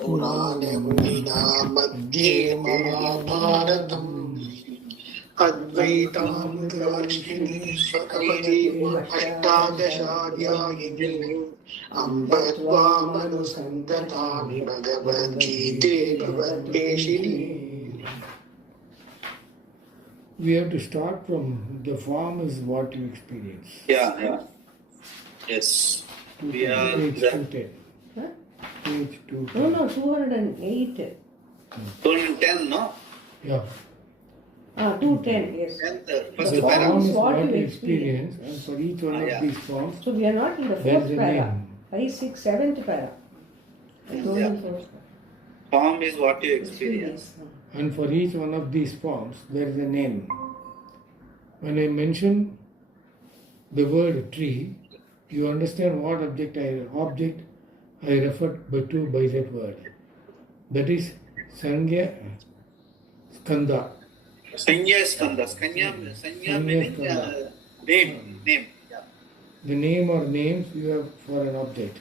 पुराणमुनिना मध्ये महाभारतम् अद्वैतामृतवर्षिणीश्वरपदे अष्टादशाध्यायिनी अम्ब त्वामनुसन्ततामि भगवद्गीते भगवद्वेषिणी. We have to start from the form is what you experience. Yeah. Yes. We are page the 210. Huh? Page 210. No, 208. 210, no? Yeah. 210, yes. And The form is what you experience, and for each one of these forms, So we are not in the there fourth is a para. name. 5, 6, 7th para. I told Yeah. you first. Form is what you experience. And for each one of these forms, there is a name. When I mention the word tree, you understand what object I referred to by that word. That is Sangya Skanda. Sanya Skanda. Sanya meaning name. Yeah. The name or names you have for an object.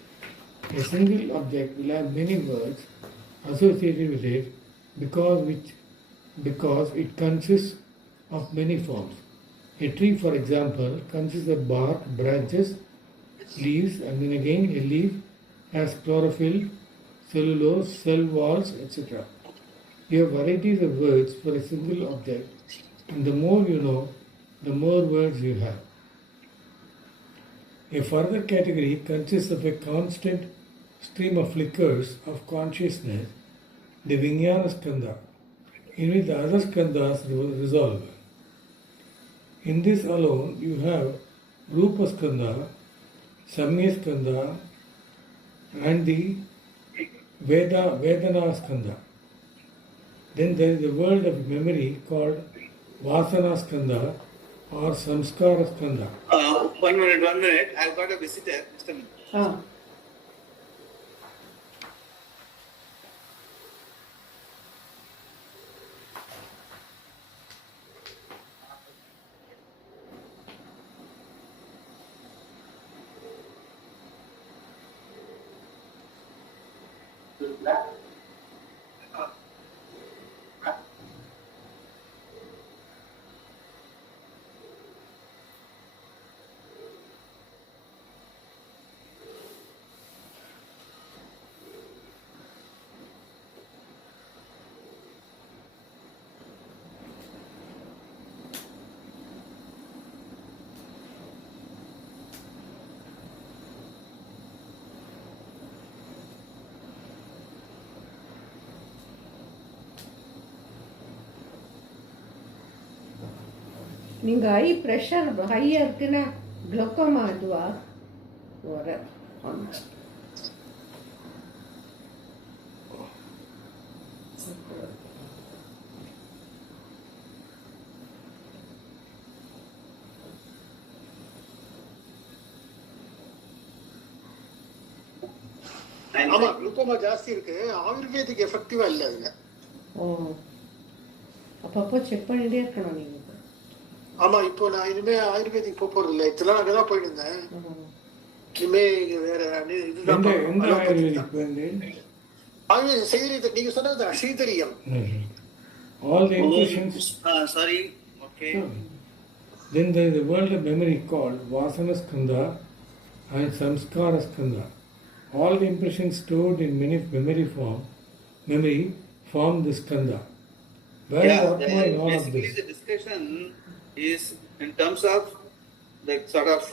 A single object will have many words associated with it because it consists of many forms. A tree, for example, consists of bark, branches, leaves, and then again a leaf has chlorophyll, cellulose, cell walls, etc. You have varieties of words for a single object, and the more you know, the more words you have. A further category consists of a constant stream of flickers of consciousness, the Vijnana Skanda, in which the other skandhas resolve. In this alone, you have Rupa Skanda, Samya Skanda, and the Vedana Skanda. Then there is a world of memory called Vasana Skanda or Samskara Skanda. 1 minute. I've got a visitor. Just a minute. நீங்க high pressure ஹையா இருக்குன்னா glaucoma அதுவா ஒரு ஆமா glaucoma ஜாஸ்தி இருக்கு. Ayurvedic எஃபெக்டிவா இல்ல அதுல. அப்பப்போ செக் பண்ணிட்டே இருக்கணும் நீங்க. ஆமா, இப்போ நான் இனிமே ஆயுர்வேதிக் போறது இல்லை. இதெல்லாம் அங்கதான் போயிட்டு இருந்தேன். இனிமே வேற இதுதான் ஆயுர்வேதிக் செய்தி. நீங்க சொன்னது ஸ்ரீதரியம். All the impressions. Sorry. Okay. Then there is a world of memory called Vasana Skanda and Samskara Skanda. All the impressions stored in memory form the skanda. Where is Atma in all of this? The discussion is in terms of the sort of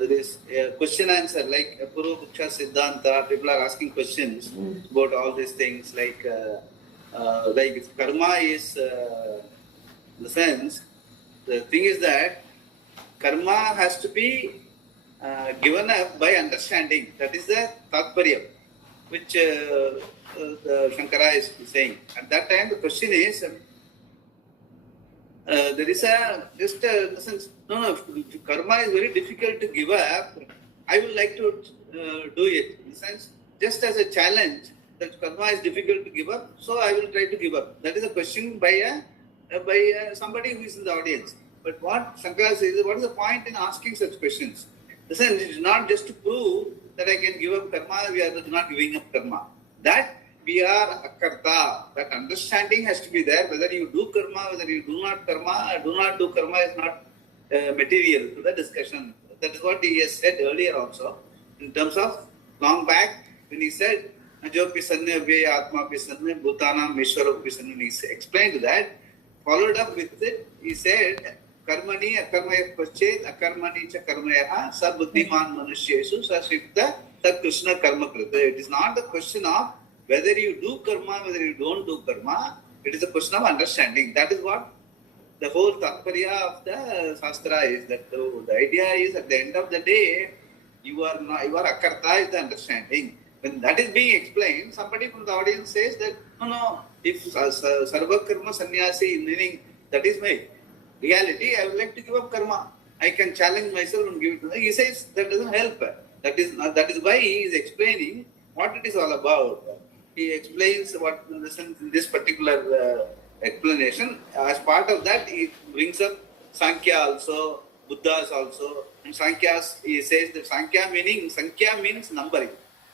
there is a question answer like Purva Buksha Siddhanta. People are asking questions about all these things like if karma is the sense. The thing is that karma has to be given up by understanding. That is the tatparyam, which Shankara is saying. At that time, the question is, there is karma is very difficult to give up. I would like to do it. In the sense, just as a challenge, that karma is difficult to give up, so I will try to give up. That is a question by somebody who is in the audience. But what Shankara says, what is the point in asking such questions? The sense it is not just to prove that I can give up karma, we are not giving up karma. That we are akarta. That understanding has to be there. Whether you do karma, whether you do not do karma is not material to the discussion. That is what he has said earlier also. In terms of long back, when he said, Ajo pisanne ve atma pisanne bhutanam vishwaro pisanne, he explained that. Followed up with it, he said, Karmani akarmaya paschet akarmani cha karmaya sa buddhiman manushyesu sa shifta sa krishna karma krita. It is not the question of whether you do karma, whether you don't do karma. It is a question of understanding. That is what the whole tatparya of the Shastra is. That the idea is at the end of the day, you are akarta is the understanding. When that is being explained, somebody from the audience says that, no, if sarva karma sannyasi, meaning that is my reality, I would like to give up karma. I can challenge myself and give it to them. He says that doesn't help. That is why he is explaining what it is all about. He explains what in this particular explanation. As part of that, he brings up Sankhya also, Buddhas also, and Sankhya's. He says that Sankhya means numbering.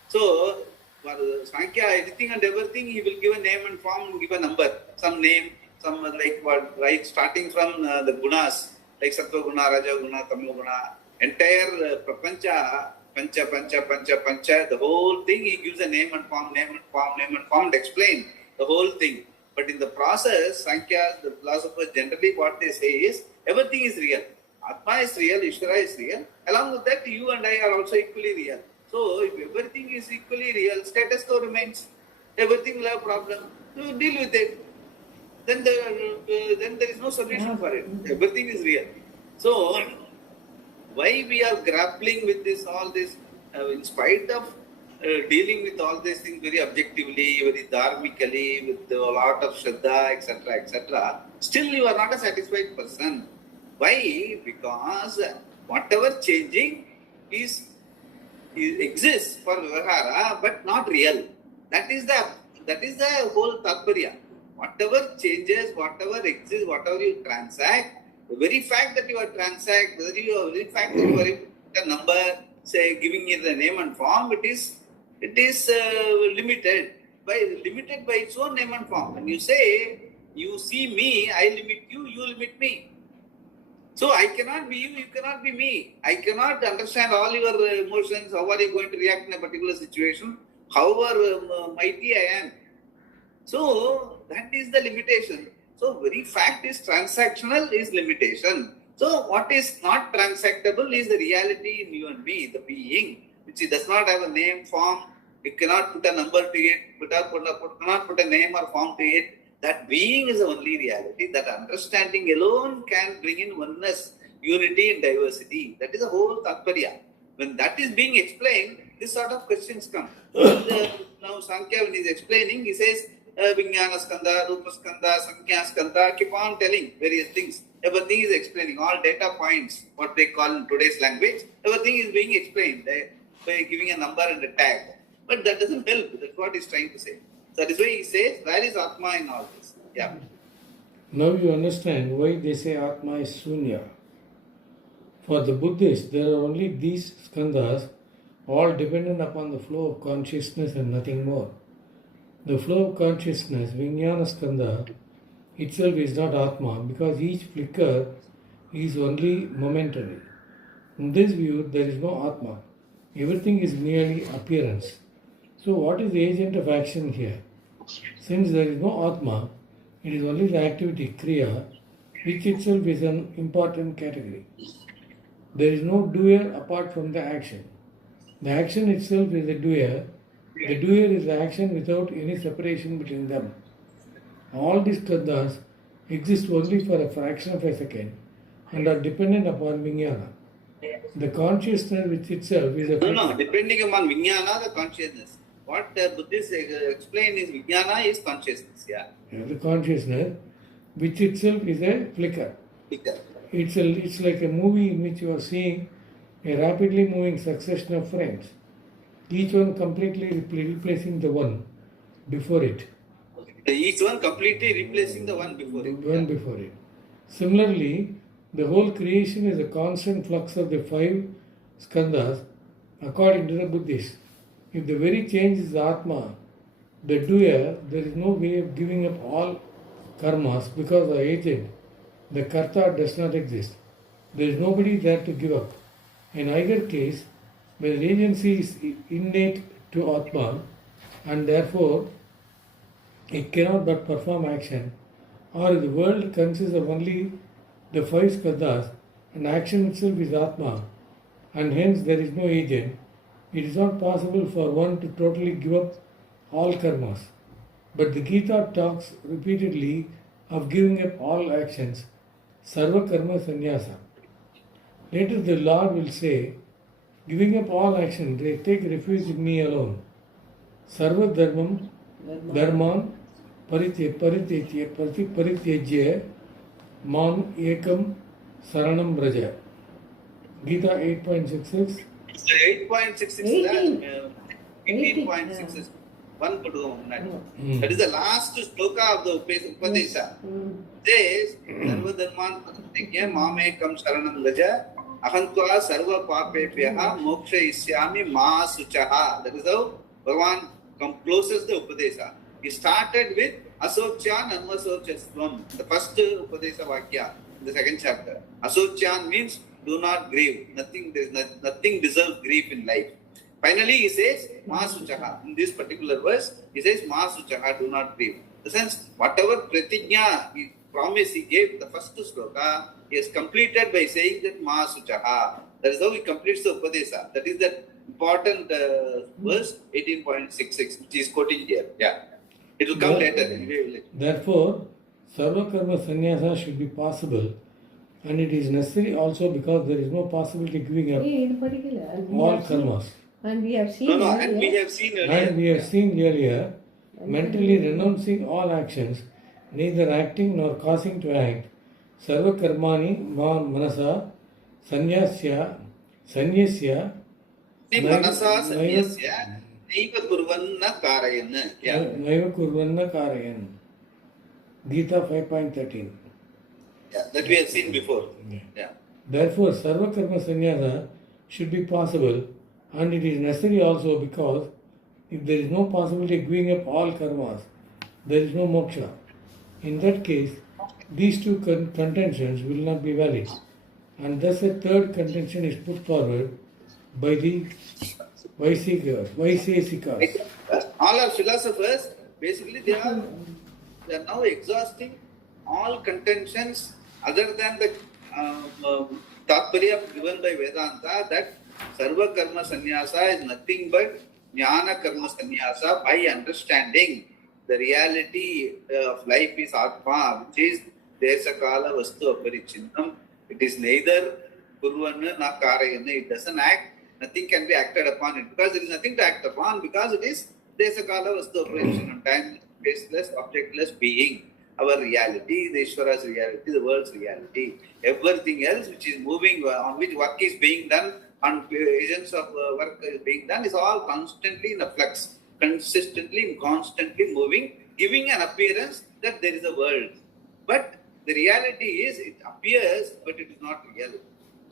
So for Sankhya, anything and everything, he will give a name and form and give a number, some name, some like what, right, starting from the gunas, like Sattva guna, Raja guna, Tamo guna, entire prapancha, pancha, the whole thing, he gives a name and form, and explain the whole thing. But in the process, Sankhya, the philosophers generally what they say is, everything is real. Atma is real, Ishvara is real. Along with that, you and I are also equally real. So, if everything is equally real, status quo remains. Everything will have problem. So, deal with it. Then there is no solution for it. Everything is real. So, why we are grappling with all this, in spite of dealing with all these things very objectively, very dharmically, with a lot of shraddha, etc., still you are not a satisfied person. Why? Because whatever changing exists for Vyavahara, but not real. That is the whole Tatparya. Whatever changes, whatever exists, whatever you transact, the very fact that you are transact, the very fact that you are a number, say giving it a name and form, it is limited by its own name and form. When you say, you see me, I limit you, you limit me. So I cannot be you, you cannot be me. I cannot understand all your emotions, how are you going to react in a particular situation, however mighty I am. So that is the limitation. So very fact is transactional is limitation. So what is not transactable is the reality in you and me, the being, which does not have a name, form. You cannot put a number to it, cannot put a name or form to it. That being is the only reality. That understanding alone can bring in oneness, unity and diversity. That is the whole Tatparya. When that is being explained, this sort of questions come. Now Sankhya, when he is explaining, he says, Vijnana Skandha, Rupa Skandha, Sankhya Skandha, keep on telling various things. Everything is explaining, all data points, what they call in today's language, everything is being explained by giving a number and a tag. But that doesn't help. That's what he's trying to say. So that is why he says, where is Atma in all this? Yeah. Now you understand why they say Atma is Sunya. For the Buddhists, there are only these skandhas, all dependent upon the flow of consciousness and nothing more. The flow of consciousness, Vijnana Skandha, itself is not Atma because each flicker is only momentary. In this view, there is no Atma. Everything is merely appearance. So what is the agent of action here? Since there is no Atma, it is only the activity Kriya, which itself is an important category. There is no doer apart from the action. The action itself is the doer. The doer is the action without any separation between them. All these skandhas exist only for a fraction of a second and are dependent upon Vijnana. The consciousness which itself is a... No, depending upon Vijnana, the consciousness. What Buddhists explain is Vijnana is consciousness, yeah. The consciousness, which itself is a flicker. It's like a movie in which you are seeing a rapidly moving succession of frames, each one completely replacing the one before it. Each one completely replacing the one before it. Similarly, the whole creation is a constant flux of the five skandhas according to the Buddhists. If the very change is Atma, the doer, there is no way of giving up all karmas because the agent, the karta, does not exist. There is nobody there to give up. In either case, when agency is innate to Atma and therefore it cannot but perform action, or if the world consists of only the five skandhas and action itself is Atma, and hence there is no agent, it is not possible for one to totally give up all karmas. But the Gita talks repeatedly of giving up all actions, sarva karma sannyasa. Later the Lord will say, giving up all action, they take refuge in me alone. Sarva dharman parityajya mam ekam saranam braja. Gita 8.66. 8.66 18.6 one that is the last sloka of the Upadesha. Says sarva dharman parityajya mam ekam saranam braja ahantva sarva papebhyaha moksha isyami ma suchaha. That is how Bhagavan closes the Upadesha. He started with asocyan anvasochastvam, the first Upadesha Vakya in the second chapter. Asocyan means do not grieve. Nothing deserves grief in life. Finally, he says ma suchaha. In this particular verse, he says ma suchaha, do not grieve. In the sense, whatever pratigya, promise he gave in the first sloka, he has completed by saying that ma suchaha. That is how he completes the Upadesha. That is the important verse 18.66, which is quoting here. Yeah. It will come later. Anyway, therefore, sarva karma sannyasa should be possible, and it is necessary also because there is no possibility giving up all karmas. And we have seen and we have seen earlier. Mentally renouncing all actions, neither acting nor causing to act, sarva karmani ma manasa sanyasya manasa sanyasya naiva kurvanna karayan. Gita 5.13. Yeah, that we have seen before. Yeah. Therefore, sarva karma sannyasa should be possible, and it is necessary also because if there is no possibility of giving up all karmas, there is no moksha. In that case, these two contentions will not be valid, and thus a third contention is put forward by the Vaisesikas. All our philosophers, basically, they are now exhausting all contentions other than the Tatparya given by Vedanta, that Sarva Karma Sannyasa is nothing but Jnana Karma Sannyasa by understanding the reality of life is Atma, which is Desakala Vastu Aparichintam. It is neither Kurvana na Karayana. It doesn't act. Nothing can be acted upon it because there is nothing to act upon, because it is Desakala Vastu Aparichintam, time, spaceless, objectless being. Our reality, the Ishvara's reality, the world's reality. Everything else which is moving, on which work is being done, on agents of work is being done, is all constantly in a flux, consistently, constantly moving, giving an appearance that there is a world. But the reality is, it appears, but it is not real.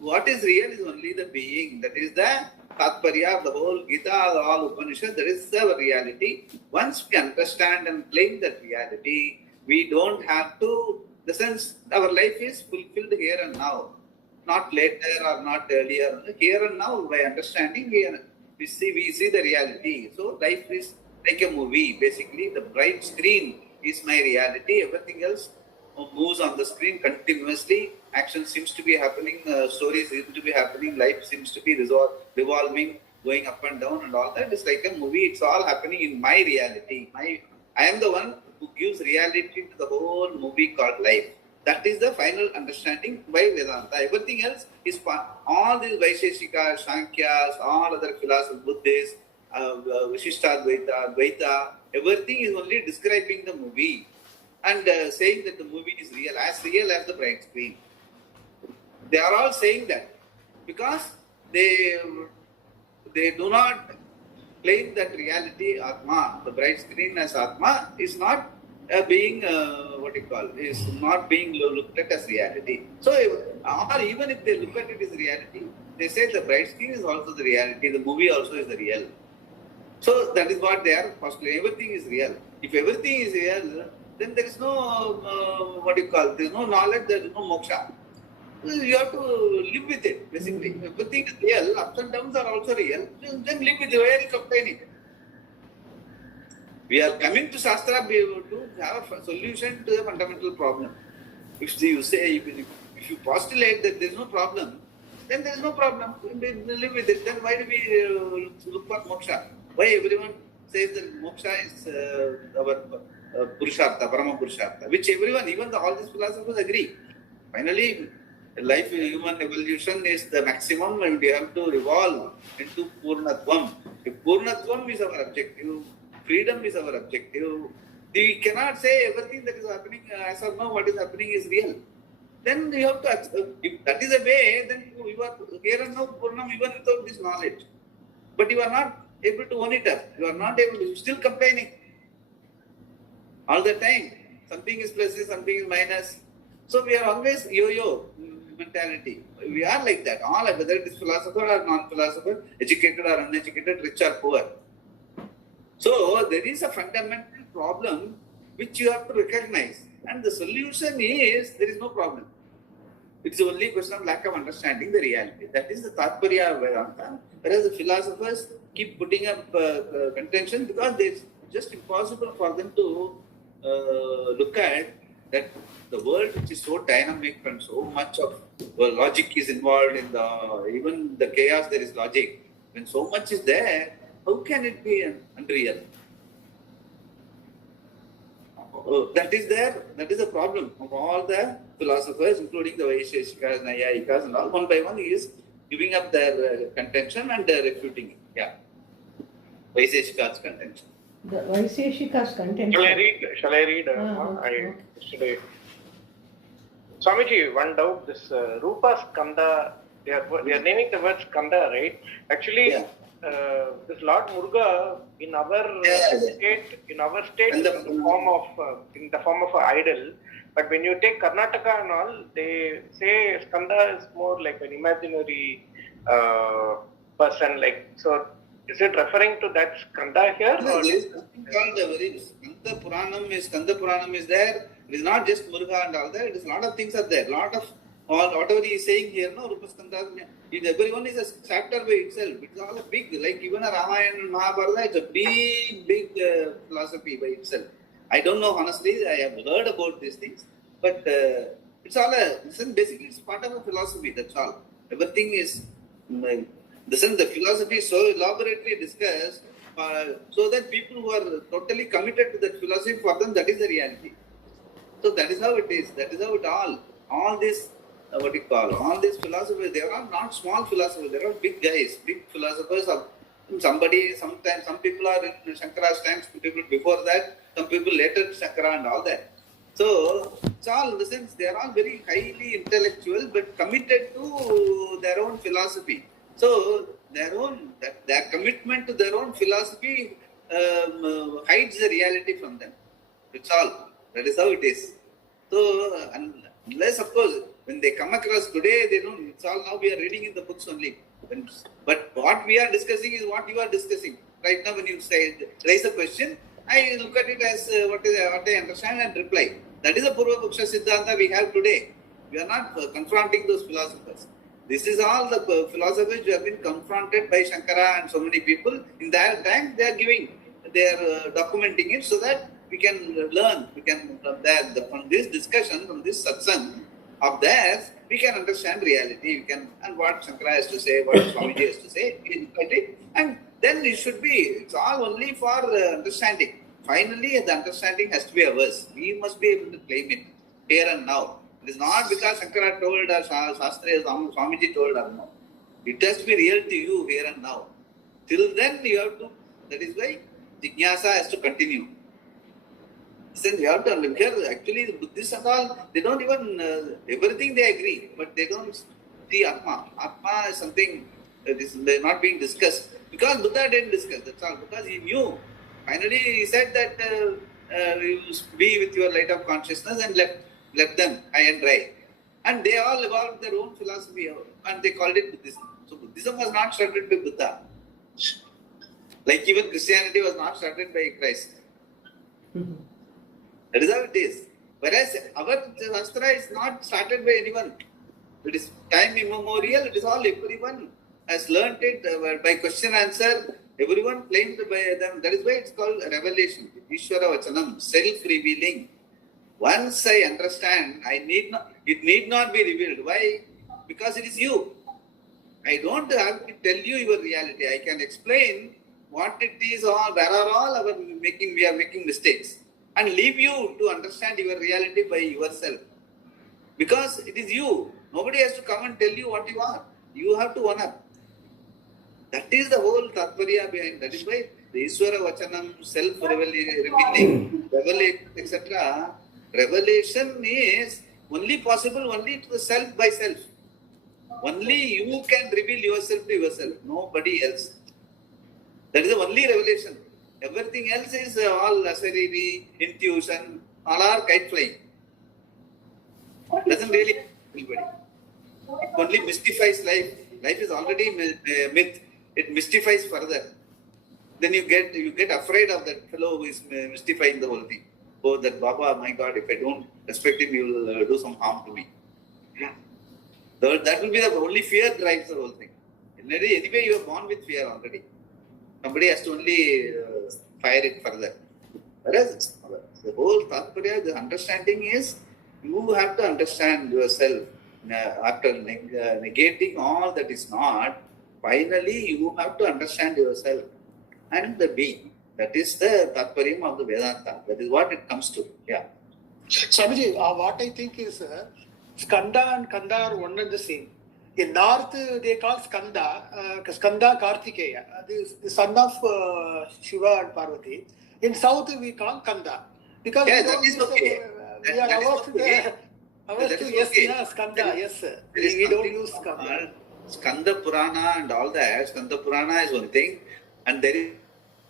What is real is only the being. That is the Tatparya of the whole Gita, all Upanishad. That is our reality. Once we understand and claim that reality, we don't have to, the sense our life is fulfilled here and now, not later or not earlier. Here and now, by understanding, we see the reality. So life is like a movie. Basically, the bright screen is my reality. Everything else moves on the screen continuously. Action seems to be happening. Stories seem to be happening. Life seems to be revolving, going up and down, and all that. It's like a movie. It's all happening in my reality. I am the one who gives reality to the whole movie called life. That is the final understanding by Vedanta. Everything else is all these Vaisheshikas, Sankhyas, all other philosophers, Buddhists, Vishistadvaita, Dvaita, everything is only describing the movie and saying that the movie is real as the bright screen. They are all saying that because they do not claim that reality, Atma, the bright screen as Atma, is not being is not being looked at as reality. So, or even if they look at it as reality, they say the bright screen is also the reality, the movie also is the real. So that is what they are postulating. Everything is real. If everything is real, then there is no, there is no knowledge, there is no moksha. You have to live with it, basically. Everything is real, ups and downs are also real. Then live with it. Why are you complaining? We are coming to Shastra to have a solution to the fundamental problem. If you say, if you postulate that there is no problem, then there is no problem. We live with it. Then why do we look for moksha? Why everyone says that moksha is our purushartha, parama purushartha, which everyone, even all these philosophers agree. Finally, life, human evolution is the maximum, and we have to revolve into Purnatvam. If Purnatvam is our objective, freedom is our objective, we cannot say everything that is happening as of now, what is happening is real. Then you have to accept. If that is the way, then you are here and now Purnam even without this knowledge. But you are not able to own it up. You are not able to, you are still complaining. All the time. Something is pluses, something is minus. So we are always yo-yo mentality. We are like that. All, whether it is philosopher or non-philosopher, educated or uneducated, rich or poor. So there is a fundamental problem which you have to recognize. And the solution is, there is no problem. It's only a question of lack of understanding the reality. That is the Tatparya of Vedanta. Whereas the philosophers keep putting up contention because it's just impossible for them to look at that the world which is so dynamic and so much of logic is involved in even the chaos there is logic. When so much is there, how can it be unreal? That is there. That is the problem of all the philosophers, including the Vaisheshikas, Nayayikas and all. One by one, he is giving up their contention and refuting it. Yeah. Vaisheshika's contention. The Vaisheshika's contention. Shall I read? Yesterday. Swamiji, one doubt. This Rupa Skanda, they are naming the word Skanda, right? Actually, Yeah. This Lord Muruga in our state in the form of an idol. But when you take Karnataka and all, they say Skanda is more like an imaginary person. Like, so, is it referring to that Skanda here? No, there is something called Skanda Puranam is there. It is not just Muruga and all that. It is a lot of things are there. Lot of whatever he is saying here, no, Rupa Skanda, everyone is a chapter by itself. It's all a big, like even a Ramayana and Mahabharata, it's a big philosophy by itself. I don't know, honestly, I have heard about these things, but it's all basically it's part of a philosophy, that's all. Everything is, the philosophy is so elaborately discussed, so that people who are totally committed to that philosophy, for them, that is the reality. So that is how it is. That is how it all this, all these philosophers, they are all not small philosophers, they are all big guys, big philosophers of somebody, sometimes, some people are in Shankara's time, some people before that, some people later Shankara and all that. So, it's all in the sense, they are all very highly intellectual, but committed to their own philosophy. So, their commitment to their own philosophy hides the reality from them. It's all. That is how it is. So, unless, of course, when they come across today, they know it's all now we are reading in the books only. But what we are discussing is what you are discussing. Right now, when you raise a question, I look at it as what I understand and reply. That is a Purva Puksha Siddhanta we have today. We are not confronting those philosophers. This is all the philosophers who have been confronted by Shankara and so many people. In their time, they are documenting it so that we can learn. We can from this discussion, from this satsang of theirs, we can understand reality. We can, and what Shankara has to say, what Swamiji has to say, and then it should be. It's all only for understanding. Finally, the understanding has to be ours. We must be able to claim it here and now. It is not because Shankara told or Shastra, Swamiji told or no. It has to be real to you here and now. Till then, you have to. That is why Jignasa has to continue. Since we have to here, actually, the Buddhists and all, they don't even, everything they agree, but they don't see Atma. Atma is something that is not being discussed. Because Buddha didn't discuss, that's all. Because he knew. Finally, he said that you be with your light of consciousness and left them high and dry. And they all evolved their own philosophy and they called it Buddhism. Buddhism was not started by Buddha. Like even Christianity was not started by Christ. That is how it is. Whereas our Shastra is not started by anyone. It is time immemorial, it is all everyone has learnt it by question answer. Everyone claimed by them. That is why it's called revelation. Ishvara Vachanam, self-revealing. Once I understand, it need not be revealed. Why? Because it is you. I don't have to tell you your reality. I can explain what it is or where are all we are making mistakes, and leave you to understand your reality by yourself. Because it is you. Nobody has to come and tell you what you are. You have to own up. That is the whole tatparya behind. That is why the Ishvara Vachanam, self-revealing, revelation, etc. Revelation is only possible only to the self by self. Only you can reveal yourself to yourself. Nobody else. That is the only revelation. Everything else is all asariri, intuition, all are kite flying. Doesn't really help anybody. It only mystifies life. Life is already myth. It mystifies further. Then you get afraid of that fellow who is mystifying the whole thing. Oh, that Baba, my God, if I don't respect him, he will do some harm to me. Yeah. That will be the only fear drives the whole thing. Anyway, you are born with fear already. Somebody has to only fire it further. Whereas the whole tatparya, the understanding is you have to understand yourself. After negating all that is not, finally you have to understand yourself and the being. That is the tatparyam of the Vedanta. That is what it comes to. Yeah. Swamiji, what I think is Skanda and Kanda are one and the same. In North, they call Skanda Kartikeya, the son of Shiva and Parvati. In South, we call Kanda. Because yeah, that is okay. We are ours to yes, Skanda, yes. We don't use Skanda. Skanda Purana and all that. Skanda Purana is one thing. And there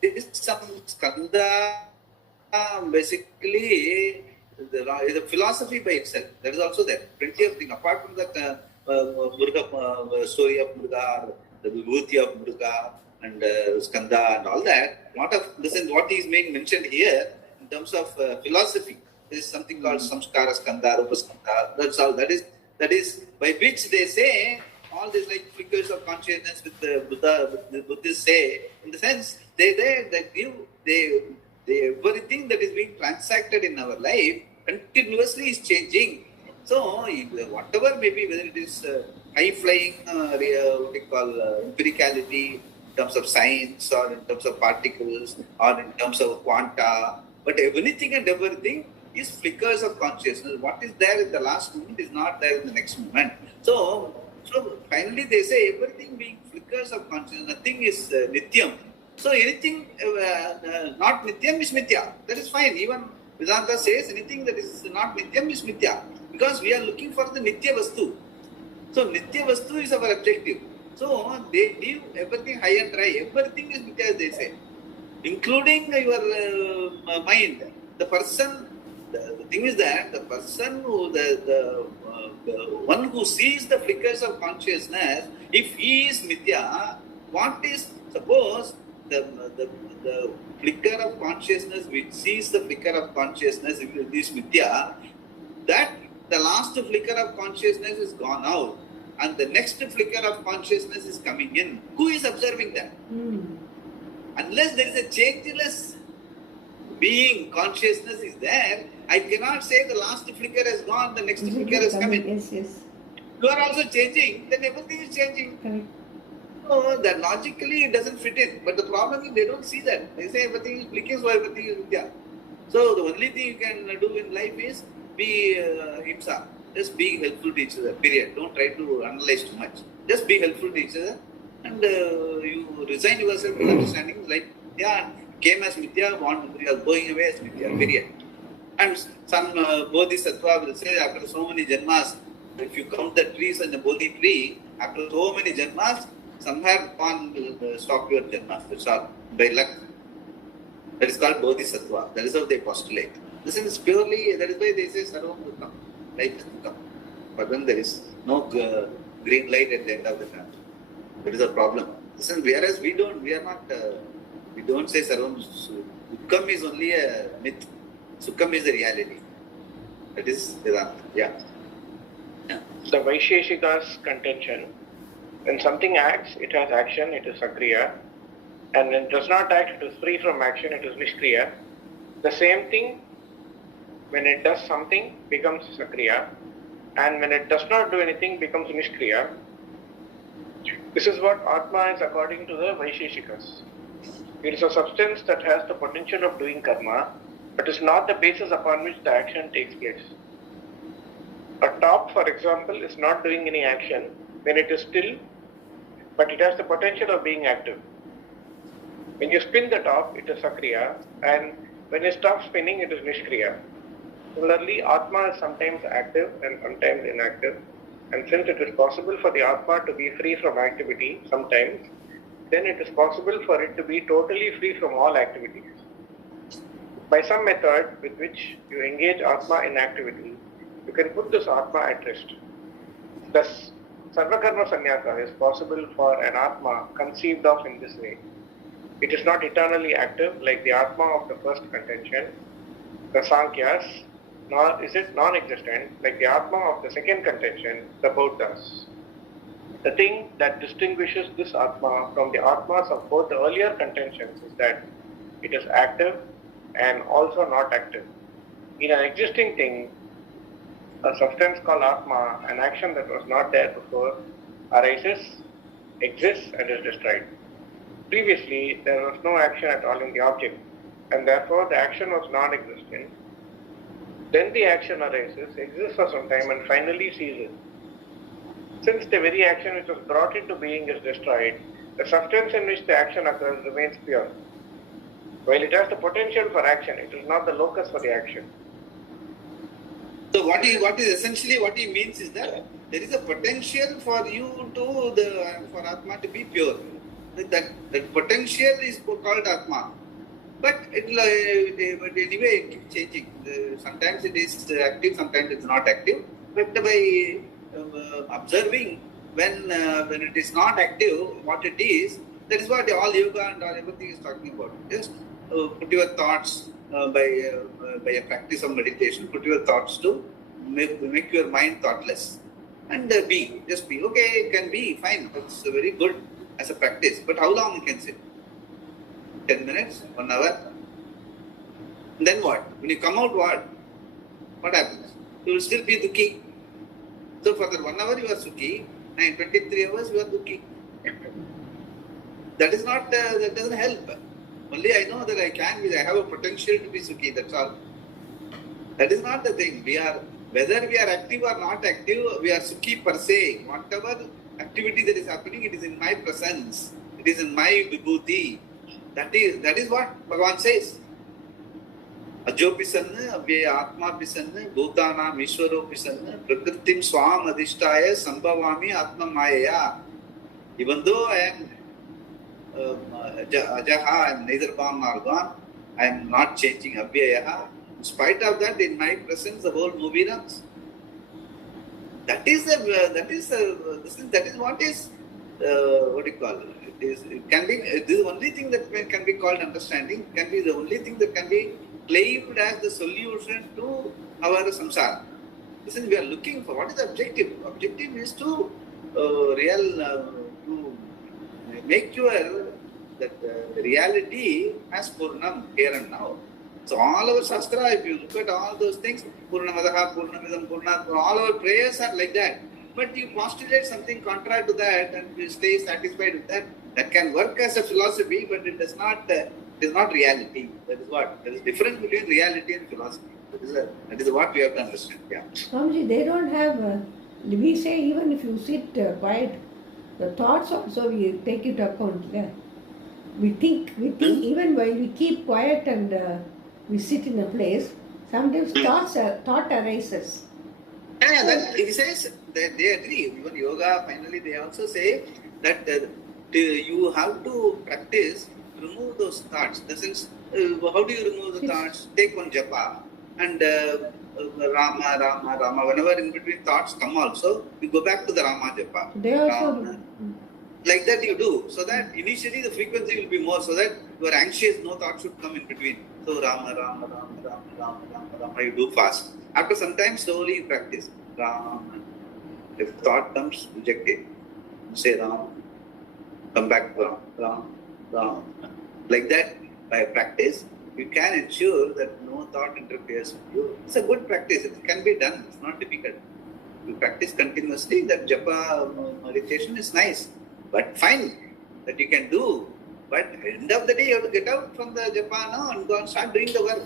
is some Skanda, basically, is a philosophy by itself. That is also there. Plenty of things. Apart from that Murga, story of Murga, the Vibhuti of Murga, and Skanda and all that, what is being mentioned here in terms of philosophy. There is something called Samskara Skanda, Rupa Skanda. That's all. That is by which they say all these like figures of consciousness with the Buddhists say, in the sense everything that is being transacted in our life continuously is changing. So whatever may be, whether it is high flying, what we call empiricality in terms of science or in terms of particles or in terms of quanta, but anything and everything is flickers of consciousness. What is there in the last moment is not there in the next moment. So finally they say everything being flickers of consciousness, nothing is nityam. So anything not nityam is mithya. That is fine. Even Vedanta says anything that is not nityam is mithya. Because we are looking for the nitya vastu. So nitya vastu is our objective. So they leave everything high and dry. Everything is mithya, as they say. Including your mind. The person, the thing is that the person who, the one who sees the flickers of consciousness, if he is mithya, what is, suppose the flicker of consciousness which sees the flicker of consciousness, if it is mithya, that the last flicker of consciousness is gone out and the next flicker of consciousness is coming in. Who is observing that? Unless there is a changeless being, consciousness is there, I cannot say the last flicker has gone, the next flicker has come in. Yes. You are also changing, then everything is changing. Correct. So that logically it doesn't fit in. But the problem is they don't see that. They say everything is flicking, so everything is vidya. So the only thing you can do in life is be himsa. Just be helpful to each other, period. Don't try to analyze too much. Just be helpful to each other and you resign yourself to understanding like, yeah, came as mithya, you are going away as mithya, period. And some bodhisattva will say after so many janmas, if you count the trees and the bodhi tree, after so many janmas, somewhere one will stop your janmas. That's all, by luck. That is called bodhisattva. That is how they postulate. This is purely, that is why they say sarvam will come. Life will come. But then there is no green light at the end of the tunnel. That is a problem. Whereas we don't say Sarvam Sukham is only a myth. Sukham is the reality. That is Vedanta. Yeah. The Vaisheshika's contention, when something acts, it has action, it is Sakriya. And when it does not act, it is free from action, it is Nishkriya. The same thing, when it does something, becomes Sakriya. And when it does not do anything, becomes Nishkriya. This is what Atma is according to the Vaisheshikas. It is a substance that has the potential of doing karma, but is not the basis upon which the action takes place. A top, for example, is not doing any action when it is still, but it has the potential of being active. When you spin the top, it is Sakriya, and when you stop spinning, it is Nishkriya. Similarly, Atma is sometimes active and sometimes inactive, and since it is possible for the Atma to be free from activity sometimes, then it is possible for it to be totally free from all activities. By some method with which you engage Atma in activity, you can put this Atma at rest. Thus, Sarvakarma Sannyasa is possible for an Atma conceived of in this way. It is not eternally active like the Atma of the first contention, the Sankyas, nor is it non-existent like the Atma of the second contention, the Bauddhas. The thing that distinguishes this Atma from the Atmas of both the earlier contentions is that it is active and also not active. In an existing thing, a substance called Atma, an action that was not there before, arises, exists and is destroyed. Previously, there was no action at all in the object, and therefore the action was non-existent. Then the action arises, exists for some time and finally ceases. Since the very action which was brought into being is destroyed, the substance in which the action occurs remains pure. While it has the potential for action, it is not the locus for the action. So what is essentially what he means is that there is a potential for you for Atma to be pure. That potential is called Atma. But anyway, it keeps changing. Sometimes it is active, sometimes it is not active. But by observing when it is not active, what it is, that is what all yoga and all everything is talking about. Just put your thoughts by a practice of meditation, put your thoughts to make your mind thoughtless. And just be. Okay, it can be, fine. That's very good as a practice. But how long you can sit? 10 minutes, 1 hour. And then what? When you come out, what happens? You will still be dukhi. So for that 1 hour you are sukhi, and 23 hours you are dukhi. That is not, that doesn't help. Only I know that I have a potential to be sukhi, that's all. That is not the thing. Whether we are active or not active, we are sukhi per se. Whatever activity that is happening, it is in my presence. It is in my vibhuti. That is what Bhagavan says. Ajopi sanna, avyaya atma pisanna, bhutanam ishvaro pisanna, prakritim swam adhishtaya, sambhavami atma mayaya. Even though I am ajaha, I am neither born nor gone, I am not changing avyaya. In spite of that, in my presence, the whole movie runs. That is what is what do you call it? It can be the only thing that can be called understanding. Can be the only thing that can be claimed as the solution to our samsara. Listen, we are looking for what is the objective. Objective is to to make sure that the reality has Purnam here and now. So all our shastra, if you look at all those things, Purnamadaha, Purnamidam, Purnat, all our prayers are like that. But you postulate something contrary to that and you stay satisfied with that. That can work as a philosophy, but it does not. It is not reality. That is what. There is difference between reality and philosophy. That is what we have to understand. Yeah. Swamiji, they don't have. We say even if you sit quiet, the thoughts also we take it account. Yeah. We think even while we keep quiet and we sit in a place, sometimes thought arises. Yeah, he says that they agree. Even yoga, finally, they also say that you have to practice, remove those thoughts. The sense, how do you remove the thoughts? Take one japa and Rama. Whenever in between thoughts come also, you go back to the Rama japa. They also Like that you do, so that initially the frequency will be more, so that you are anxious, no thought should come in between. So Rama, Rama, Rama, Rama, Rama, Rama, Rama, you do fast. After some time, slowly you practice. Rama. If thought comes, reject it. Say Rama. Come back to Rama, Rama, Rama. Like that, by practice, you can ensure that no thought interferes with you. It's a good practice. It can be done. It's not difficult. You practice continuously. That japa meditation is nice. But fine, that you can do. But at the end of the day, you have to get out from the japa now and go and start doing the work.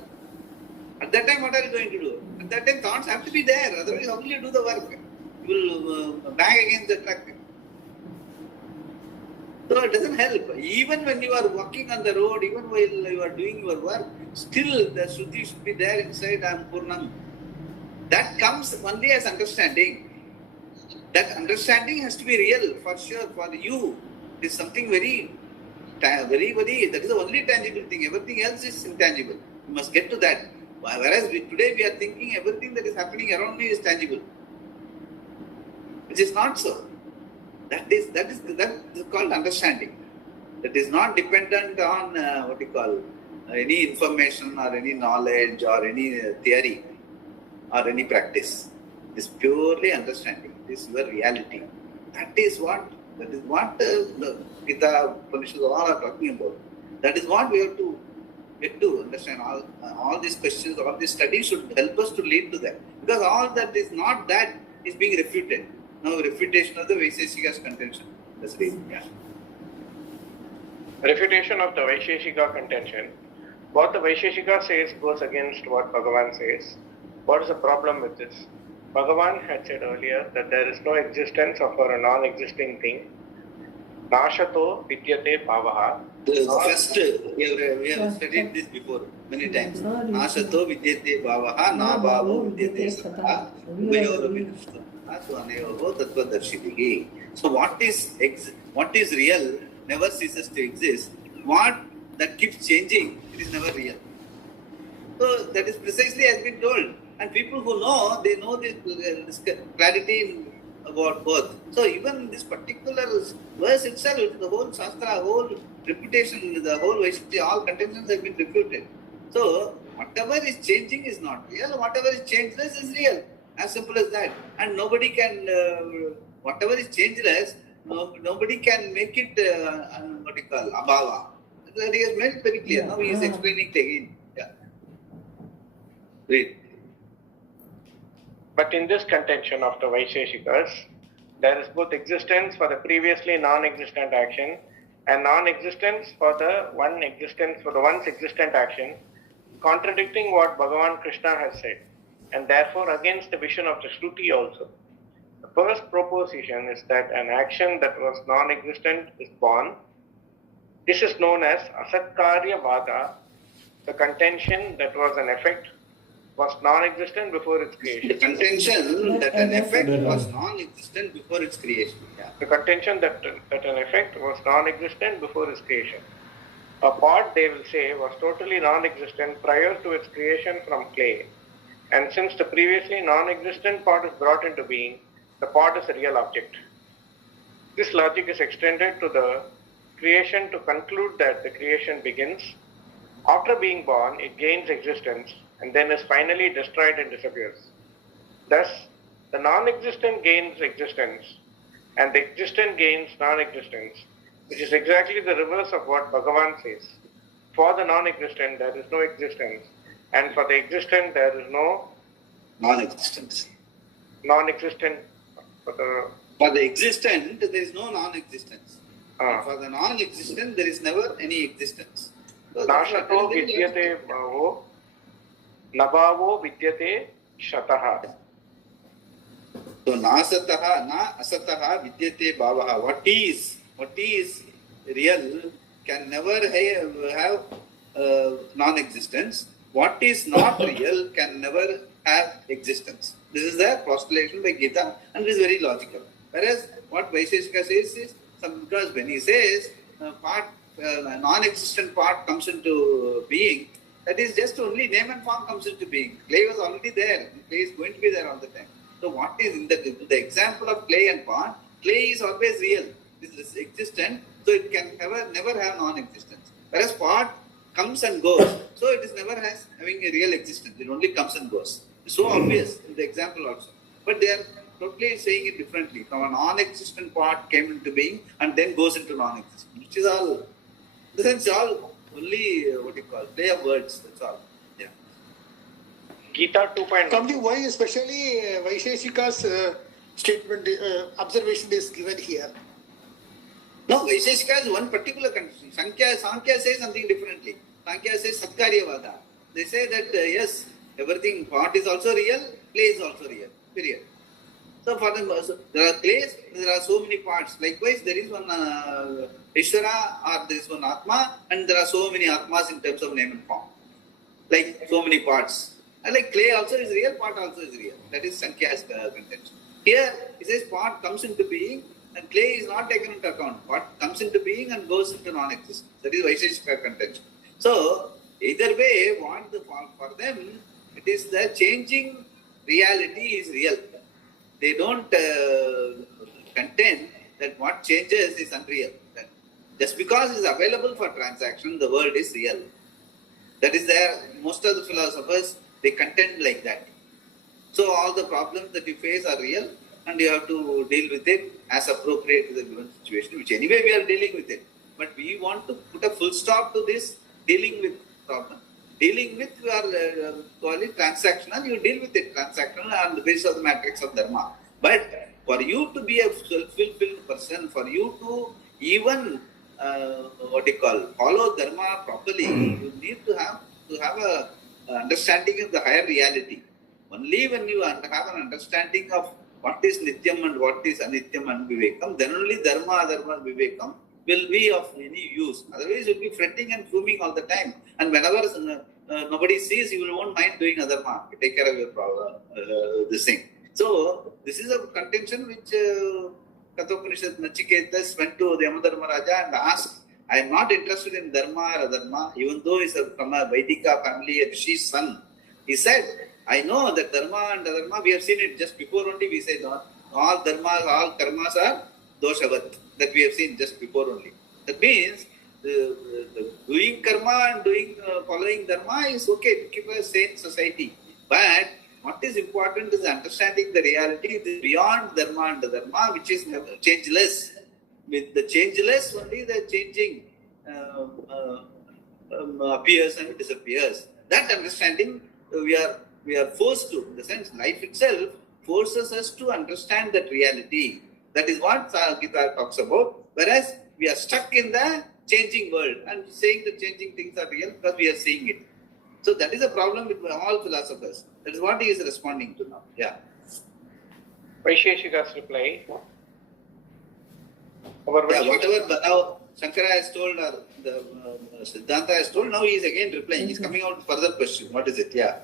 At that time, what are you going to do? At that time, thoughts have to be there. Otherwise, how will you do the work? You will bang against the track. So it doesn't help. Even when you are walking on the road, even while you are doing your work, still the Shruti should be there inside, I am Purnam. That comes only as understanding. That understanding has to be real, for sure, for you. It is something very, that is the only tangible thing. Everything else is intangible. You must get to that. Whereas today we are thinking everything that is happening around me is tangible. Which is not so. That is called understanding. That is not dependent on any information or any knowledge or any theory or any practice. It is purely understanding. This is your reality. That is what the Gita Upanishads all are talking about. That is what we have to get to understand. All these questions, all these studies should help us to lead to that. Because all that is not that is being refuted. Now, refutation of the Vaisheshika's contention. That's the reason. Yeah. Refutation of the Vaisheshika contention. What the Vaisheshika says goes against what Bhagavan says. What is the problem with this? Bhagavan had said earlier that there is no existence of a non-existing thing. Nashato vidyate bhavaha. First, we have studied this before many times. Nashato vidyate bhavaha, na bhavo vidyate satha, ubayorapi drishtam, swaneyoho tattvadarshitihi. So what is real never ceases to exist. What that keeps changing, it is never real. So that is precisely as been told. And people who know, they know this clarity about both. So even this particular verse itself, the whole Shastra, whole reputation, the whole Vaisheshika, all contentions have been refuted. So whatever is changing is not real. Whatever is changeless is real. As simple as that. And nobody can, whatever is changeless, nobody can make it, abhava. That he has made it very clear. Now he is explaining it again. Yeah. Read. But in this contention of the Vaisheshikas, there is both existence for the previously non-existent action and non-existence for the once existent action, contradicting what Bhagavan Krishna has said, and therefore against the vision of the Shruti also. The first proposition is that an action that was non-existent is born. This is known as Asatkarya Vada, the contention that was an effect was non-existent before its creation. The contention that an effect was non-existent before its creation. Yeah. The contention that an effect was non-existent before its creation. A pot, they will say, was totally non-existent prior to its creation from clay. And since the previously non-existent pot is brought into being, the pot is a real object. This logic is extended to the creation to conclude that the creation begins. After being born, it gains existence and then is finally destroyed and disappears. Thus, the non-existent gains existence and the existent gains non-existence, which is exactly the reverse of what Bhagavan says. For the non-existent, there is no existence, and for the existent, there is no non-existence. For the existent, there is no non-existence. For the non-existent, there is never any existence. So Nashato vidyate bhavo, nabhavo vidyate shataha. So nasataha, na asataha vidyate bhavaha. What is real can never have non-existence. What is not real can never have existence. This is the postulation by Gita, and it is very logical. Whereas what Vaisheshika says is, because when he says non-existent part comes into being, that is just only name and form comes into being. Clay was already there. Clay is going to be there all the time. So what is in the example of clay and pot? Clay is always real. is existent, so it can never have non-existence. Whereas pot comes and goes, so it is never having a real existence. It only comes and goes. It's so obvious in the example also. But they are totally saying it differently. From a non-existent pot came into being and then goes into non-existent, which is all, in the sense, all only play of words. That's all. Yeah. Gita 2.1. Kamli, why especially Vaisheshika's statement, observation is given here? No, Vaisheshika is one particular condition. Sankhya says something differently. Sankhya says Satkaryavada. They say that yes, everything, pot is also real, clay is also real. Period. So for them, there are clays, there are so many parts. Likewise, there is one Ishvara or there is one Atma, and there are so many Atmas in terms of name and form. Like so many parts. And like clay also is real, pot also is real. That is Sankhya's contention. Here, it says pot comes into being and clay is not taken into account. Pot comes into being and goes into non-existence. That is Vaisheshika contention. So, either way, for them, it is the changing reality is real. They don't contend that what changes is unreal. That just because it is available for transaction, the world is real. That is there. Most of the philosophers, they contend like that. So all the problems that you face are real and you have to deal with it as appropriate to the given situation, which anyway we are dealing with it. But we want to put a full stop to this dealing with problem. Dealing with, you are call it transactional, you deal with it transactional on the basis of the matrix of dharma. But for you to be a self-fulfilled person, for you to even follow dharma properly, you need to have a understanding of the higher reality. Only when you have an understanding of what is nityam and what is anityam and vivekam, then only dharma, adharma, vivekam will be of any use. Otherwise, you will be fretting and fuming all the time. And whenever nobody sees, you won't mind doing adharma. You take care of your problem, this thing. So, this is a contention which Kathopanishad Nachiketas went to the Yamadharma Raja and asked, I am not interested in dharma or adharma, even though he is from a Vaidika family, a Rishi's son. He said, I know that dharma and adharma, we have seen it just before only, we say that all dharmas, all karmas are doshavat, that we have seen just before only. That means, doing karma and following dharma is okay to keep a sane society. But what is important is understanding the reality beyond dharma and dharma, which is changeless. With the changeless, only the changing appears and disappears. That understanding we are forced to. In the sense, life itself forces us to understand that reality. That is what Gita talks about. Whereas we are stuck in the changing world and saying that changing things are real because we are seeing it. So that is a problem with all philosophers. That is what he is responding to now. Yeah. Vaisheshika's reply. Whatever now Shankara has told or the Siddhanta has told, now he is again replying. He is coming out with further question. What is it? Yeah.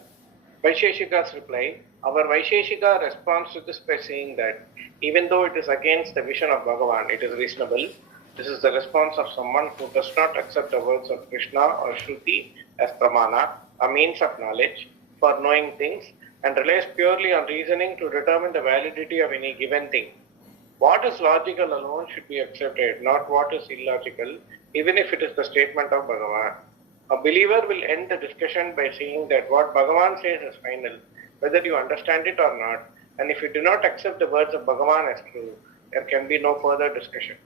Vaisheshika's reply. Our Vaisheshika responds to this by saying that even though it is against the vision of Bhagavan, it is reasonable. This is the response of someone who does not accept the words of Krishna or Shruti as pramana, a means of knowledge for knowing things, and relies purely on reasoning to determine the validity of any given thing. What is logical alone should be accepted, not what is illogical, even if it is the statement of Bhagavan. A believer will end the discussion by saying that what Bhagavan says is final, whether you understand it or not, and if you do not accept the words of Bhagavan as true, there can be no further discussion.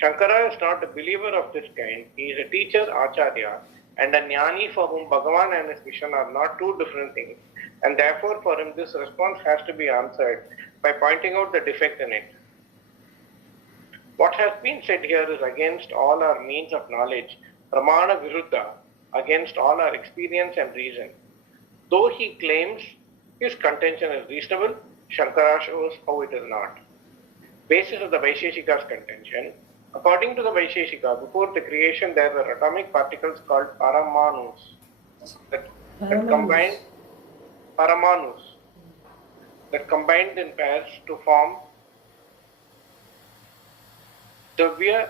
Shankara is not a believer of this kind. He is a teacher, Acharya, and a jnani for whom Bhagavan and his vision are not two different things, and therefore for him this response has to be answered by pointing out the defect in it. What has been said here is against all our means of knowledge, pramana viruddha, against all our experience and reason. Though he claims his contention is reasonable, Shankara shows how it is not. Basis of the Vaisheshika's contention. According to the Vaisheshika, before the creation there were atomic particles called paramanus that combined in pairs to form Dyad,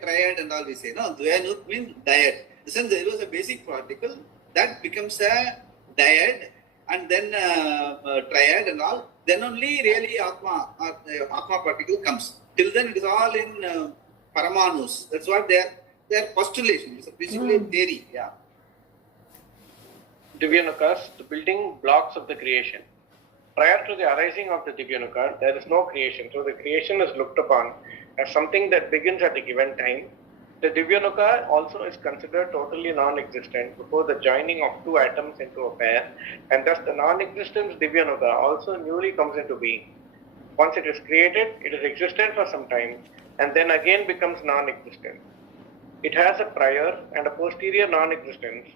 triad and all we say. No, Dvyanuk means dyad. In the sense there was a basic particle that becomes a dyad and then triad and all, then only really Atma particle comes. Till then it is all in Paramanus. That's what their postulation. It's basically a theory. Yeah. Divyanukas, the building blocks of the creation. Prior to the arising of the Divyanuka, there is no creation. So the creation is looked upon as something that begins at a given time. The Divyanuka also is considered totally non-existent before the joining of two atoms into a pair, and thus the non-existence Divyanuka also newly comes into being. Once it is created, it is existent for some time and then again becomes non-existent. It has a prior and a posterior non-existence,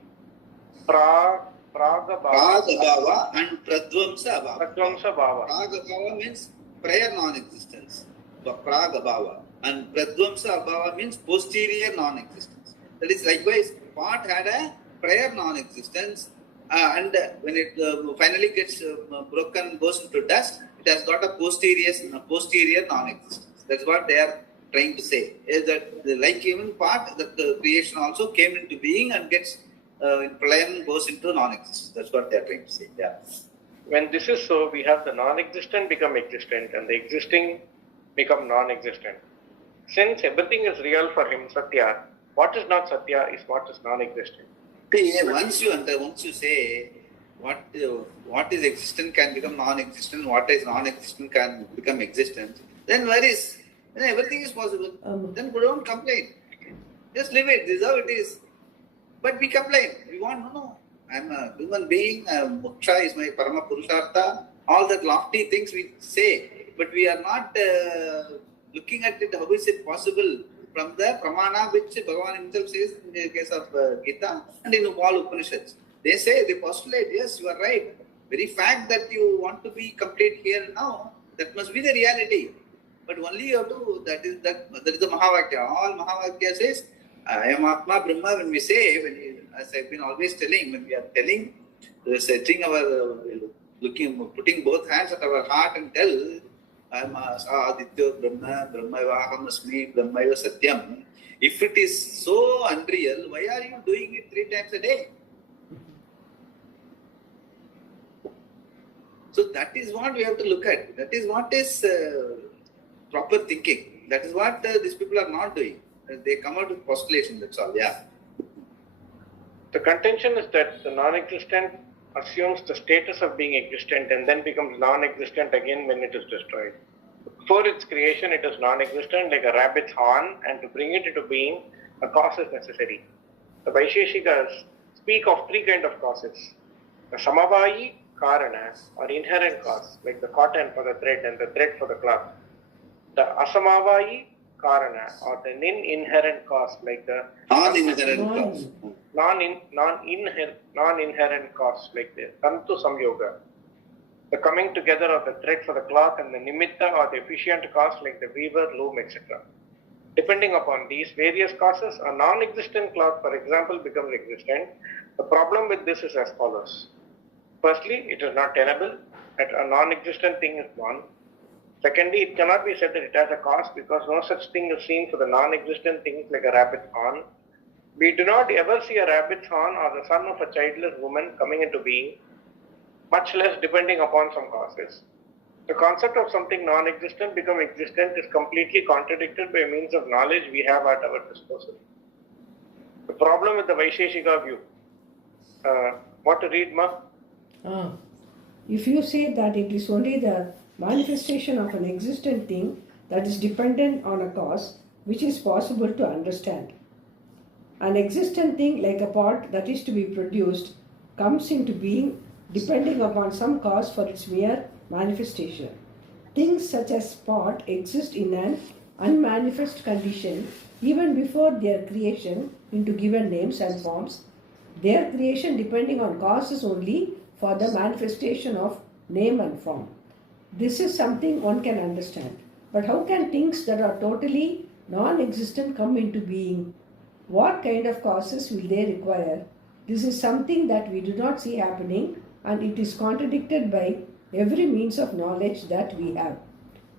Pragabhava and Pradvamsa Abhava. Pradvamsa Bhava. Pragabhava means prior non-existence. Pragabhava. And Pradvamsa Abhava means posterior non-existence. That is likewise, part had a prior non-existence, and when it finally gets broken and goes into dust, it has got a posterior non-existence. That's what they are trying to say. Is that like even part, that the creation also came into being and gets in pralayam goes into non-existence. That's what they are trying to say. Yeah. When this is so, we have the non-existent become existent and the existing become non-existent. Since everything is real for him, Satya, what is not Satya is what is non-existent. Once you say what is existent can become non-existent, what is non-existent can become existent, then everything is possible. Then we don't complain. Just leave it. This is how it is. But we complain. We want, no. I'm a human being. Moksha is my Parama Purushartha. All that lofty things we say, but we are not looking at it. How is it possible from the Pramana which Bhagavan himself says in the case of Gita and in all Upanishads? They say, they postulate, yes, you are right. Very fact that you want to be complete here now, that must be the reality. But only you have to, that is the Mahavakya. All Mahavakya says, I am Atma Brahma. When we say, as I've been always telling, when we are telling, setting our, putting both hands at our heart and tell, I am Aditya Brahma, Brahmaiva Aham Asmi, Brahmaiva Satyam. If it is so unreal, why are you doing it 3 times a day? So that is what we have to look at. That is what is proper thinking. That is what these people are not doing. They come out with postulation, that's all. Yeah. The contention is that the non-existent assumes the status of being existent and then becomes non-existent again when it is destroyed. Before its creation, it is non-existent like a rabbit's horn, and to bring it into being, a cause is necessary. The Vaisheshikas speak of 3 kinds of causes. The Samavayi Karana, or inherent cause, like the cotton for the thread and the thread for the cloth. The Asamavayi Karana, or the non-inherent cause, like the Non-inherent cause. Non-inherent cause, like the Tantu Samyoga. The coming together of the thread for the cloth, and the Nimitta, or the efficient cause, like the weaver, loom, etc. Depending upon these various causes, a non-existent cloth, for example, becomes existent. The problem with this is as follows. Firstly, it is not tenable, that a non-existent thing is gone. Secondly, it cannot be said that it has a cause because no such thing is seen for the non-existent things like a rabbit's horn. We do not ever see a rabbit's horn or the son of a childless woman coming into being, much less depending upon some causes. The concept of something non-existent become existent is completely contradicted by means of knowledge we have at our disposal. The problem with the Vaisheshika view. What to read, Ma? If you say that it is only the manifestation of an existent thing that is dependent on a cause which is possible to understand. An existent thing like a pot that is to be produced comes into being depending upon some cause for its mere manifestation. Things such as pot exist in an unmanifest condition even before their creation into given names and forms. Their creation depending on causes only for the manifestation of name and form. This is something one can understand. But how can things that are totally non-existent come into being? What kind of causes will they require? This is something that we do not see happening, and it is contradicted by every means of knowledge that we have.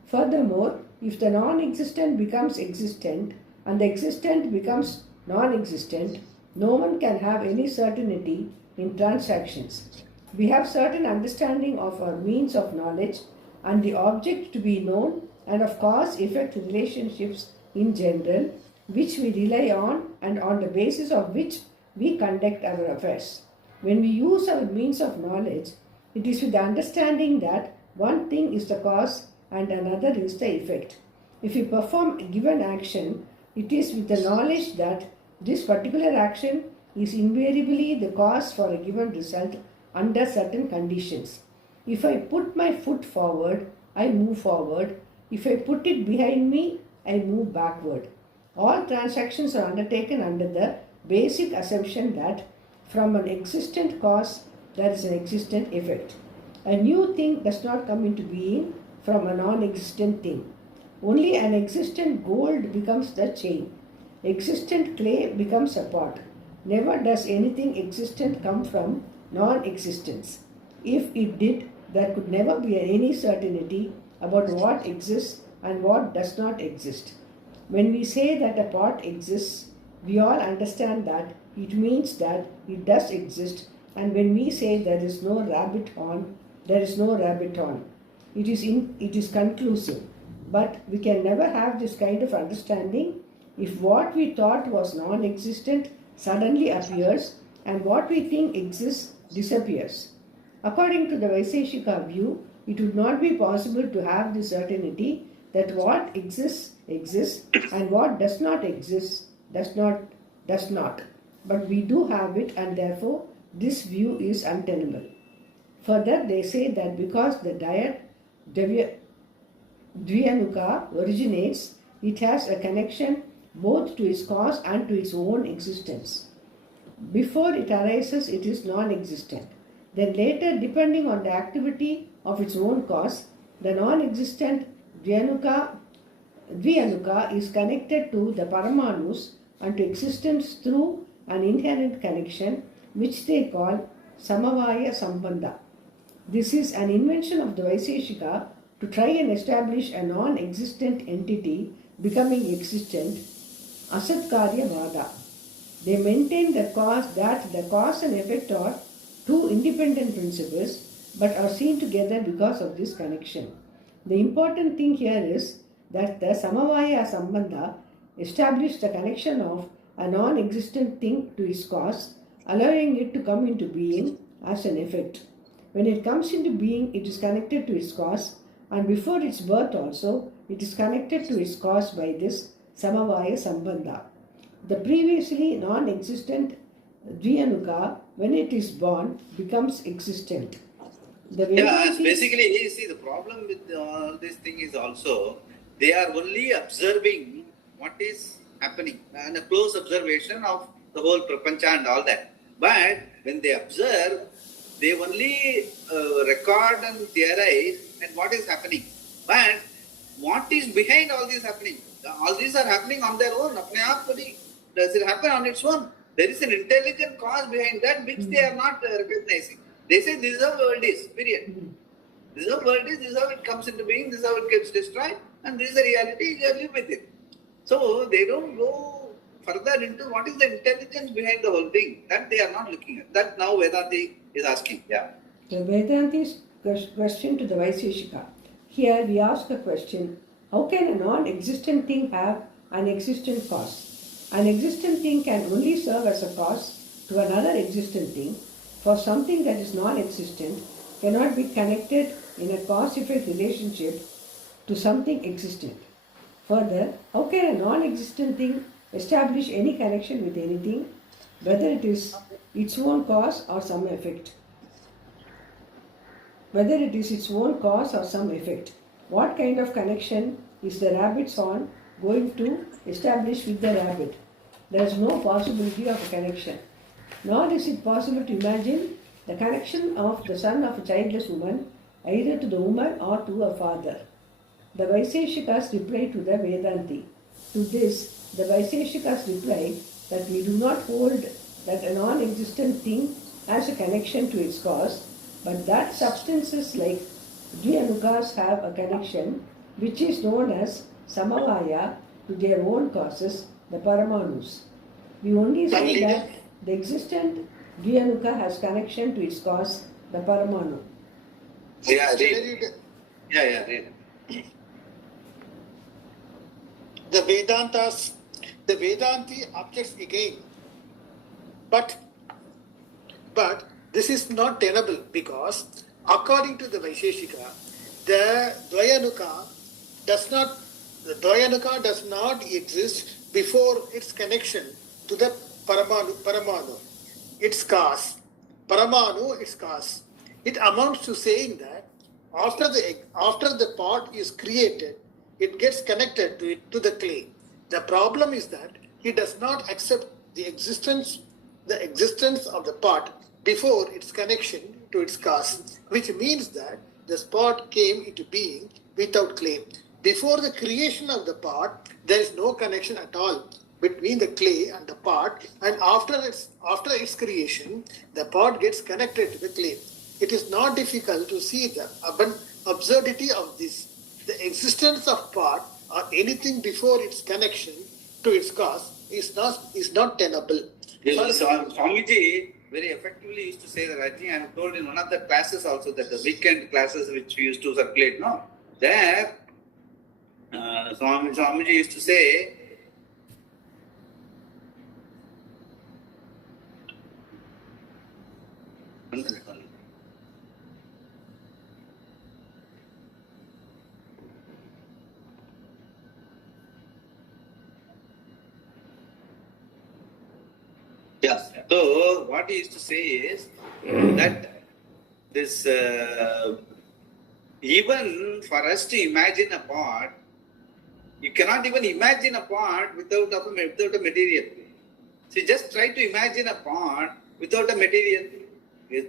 Furthermore, if the non-existent becomes existent and the existent becomes non-existent, no one can have any certainty in transactions. We have certain understanding of our means of knowledge and the object to be known, and of cause-effect relationships in general, which we rely on and on the basis of which we conduct our affairs. When we use our means of knowledge, it is with the understanding that one thing is the cause and another is the effect. If we perform a given action, it is with the knowledge that this particular action is invariably the cause for a given result under certain conditions. If I put my foot forward, I move forward. If I put it behind me, I move backward. All transactions are undertaken under the basic assumption that from an existent cause there is an existent effect. A new thing does not come into being from a non-existent thing. Only an existent gold becomes the chain. Existent clay becomes a pot. Never does anything existent come from non-existence. If it did, there could never be any certainty about what exists and what does not exist. When we say that a pot exists, we all understand that it means that it does exist, and when we say there is no rabbit on, there is no rabbit on. It is conclusive. But we can never have this kind of understanding if what we thought was non-existent suddenly appears and what we think exists disappears. According to the Vaiseshika view, it would not be possible to have the certainty that what exists exists and what does not exist does not. But we do have it, and therefore this view is untenable. Further, they say that because the dyad Dvyanuka originates, it has a connection both to its cause and to its own existence. Before it arises, it is non-existent. Then later, depending on the activity of its own cause, the non-existent Dvyanuka is connected to the Paramanus and to existence through an inherent connection which they call Samavaya Sambandha. This is an invention of the Vaiseshika to try and establish a non-existent entity becoming existent, Asatkarya Vada. They maintain that the cause and effect are two independent principles but are seen together because of this connection. The important thing here is that the Samavaya Sambandha established the connection of a non-existent thing to its cause, allowing it to come into being as an effect. When it comes into being, it is connected to its cause, and before its birth also, it is connected to its cause by this Samavaya Sambandha. The previously non-existent Dvyanuka, when it is born, becomes existent. Basically, you see, the problem with all this thing is also, they are only observing what is happening and a close observation of the whole prapancha and all that. But when they observe, they only record and theorize and what is happening. But what is behind all this happening? All these are happening on their own. Does it happen on its own? There is an intelligent cause behind that which they are not recognizing. They say this is how the world is, period. This is how the world is, this is how it comes into being, this is how it gets destroyed, and this is the reality, you live with it. So they don't go further into what is the intelligence behind the whole thing. That they are not looking at. That now Vedanti is asking. The Vedanti's question to the Vaiseshika. Here we ask a question, how can a non-existent thing have an existent cause? An existent thing can only serve as a cause to another existent thing, for something that is non-existent cannot be connected in a cause-effect relationship to something existent. Further, how can a non-existent thing establish any connection with anything, whether it is its own cause or some effect? Whether it is its own cause or some effect. What kind of connection is the rabbit's horn going to establish with the rabbit? There is no possibility of a connection. Nor is it possible to imagine the connection of the son of a childless woman either to the woman or to her father. The Vaiseshikas reply to the Vedanti. To this, the Vaiseshikas reply that we do not hold that a non-existent thing has a connection to its cause, but that substances like Dvyanukas have a connection which is known as Samavaya to their own causes, the Paramanus. We only say that the existent Dvyanuka has connection to its cause, the Paramanu. Yeah, read. Generally, Yeah, read. the Vedanti objects again, but this is not tenable because according to the Vaisheshika, the Dvayanuka does not exist before its connection to the Paramanu, its cause. Paramanu, its cause. It amounts to saying that after the pot is created, it gets connected to the clay. The problem is that he does not accept the existence of the pot before its connection to its cause, which means that the pot came into being without clay. Before the creation of the pot, there is no connection at all between the clay and the pot, and after its creation, the pot gets connected to the clay. It is not difficult to see the absurdity of this. The existence of pot or anything before its connection to its cause is not tenable. Yes, Swamiji very effectively used to say that. I think I have told in one of the classes also that the weekend classes which we used to circulate, no? There, Swamiji used to say, yes. So what he used to say is that this even for us to imagine a pot, you cannot even imagine a pot without a material. So just try to imagine a pot without a material,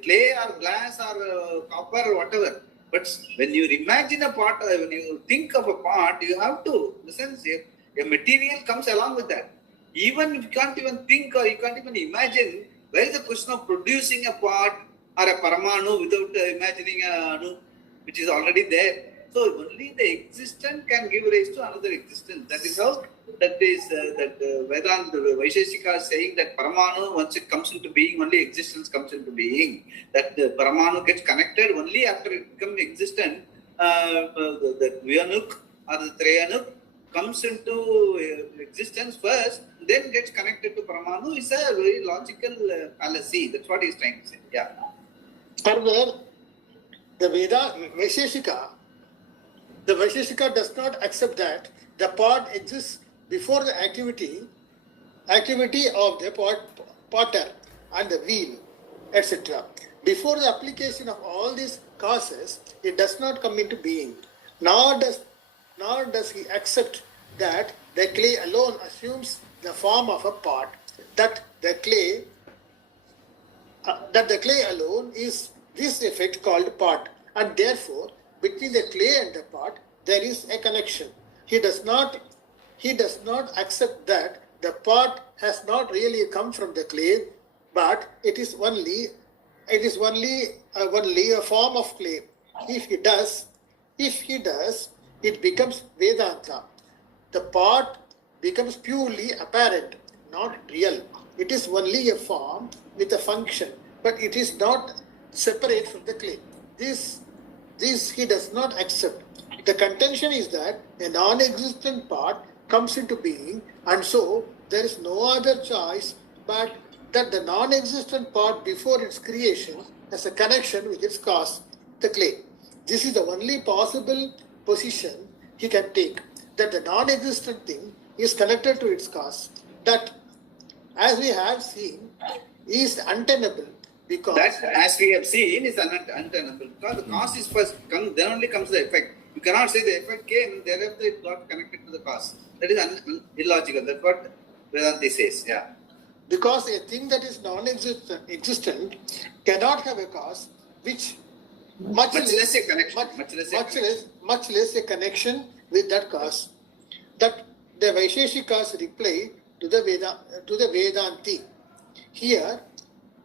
clay or glass or copper or whatever. But when you imagine a pot, when you think of a pot, you have to, in the sense, a material comes along with that. Even if you can't even think or you can't even imagine, where is the question of producing a pot or a paramanu without imagining a anu, which is already there? So only the existent can give rise to another existence. That is how that Vedanta, the Vaisheshika is saying that paramanu, once it comes into being, only existence comes into being. That the paramanu gets connected only after it becomes existent. The Vyanuk or the Trayanuk comes into existence first, then gets connected to paramanu is a very logical fallacy. That's what he's trying to say. Yeah. Further, the Vaisheshika does not accept that the pot exists before the activity of the potter and the wheel, etc. Before the application of all these causes, it does not come into being. Nor does he accept that the clay alone assumes the form of a pot, that the clay alone is this effect called pot, and therefore between the clay and the pot there is a connection. He does not accept that the pot has not really come from the clay, but it is only a form of clay. If he does, it becomes Vedanta. The pot becomes purely apparent, not real. It is only a form with a function, but it is not separate from the clay. This he does not accept. The contention is that a non-existent pot comes into being, and so there is no other choice but that the non-existent pot before its creation has a connection with its cause, the clay. This is the only possible position he can take, that the non-existent thing is connected to its cause. That, as we have seen, is untenable because... That, as we have seen, is untenable because the cause is first, then only comes the effect. You cannot say the effect came, thereafter it got connected to the cause. That is illogical. That's what Vedanta says. Yeah. Because a thing that is non-existent cannot have a cause which much less a connection with that cause. That the Vaisheshika's reply to the Vedanti. Here,